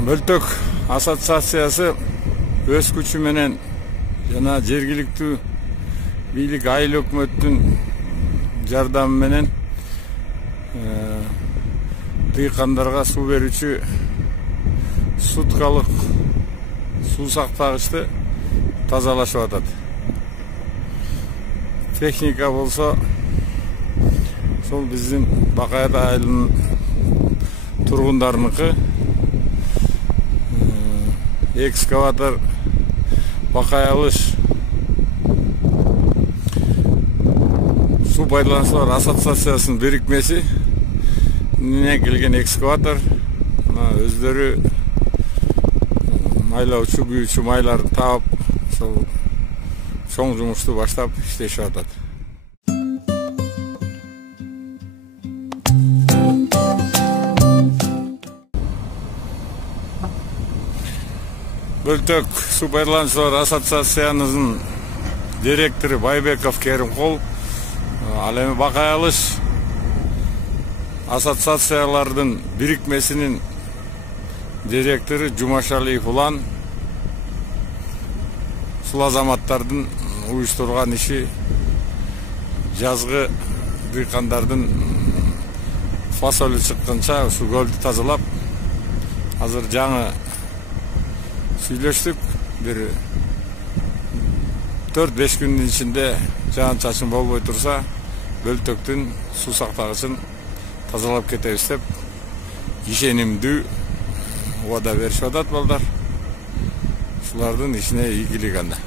Бөлтөк ассоциациясы өз күчү менен жана жергиликтүү бийлик айыл өкмөттүн жардамы менен дыйкандарга суу берүүчү суткалык суу сактагычты тазалашып атат. Техника болсо сол биздин Бакай айылынын тургундарыныкы. Экскаватор Бакай алыш суу пайдалануучулар ассоциациясынын бирикмеси келген экскаватор өздөрү майлоочу күйүүчү майларды таап ошол чоң жумушту баштап иштешип атат. Бөлтөк суу пайдалануучулар ассоциациясынын директору Байбеков Керимкол, ал эми Бакай алыш ассоциациялардын бирикмесинин директору Жумашалиев Улан ушул азаматтардын уюштурган иши жазгы дыйкандардын фасолу чыкканча ушул көлдү тазалап, азыр жаңы сүйлөштүк. Бир 4-5 күндүн ичинде жаан чачын болбой турса, Бөлтөктүн суу сактагычын тазалап кетебиз деп ишенимдүү убада беришип атат балдар. Ушулардын ишине ийгилик анда.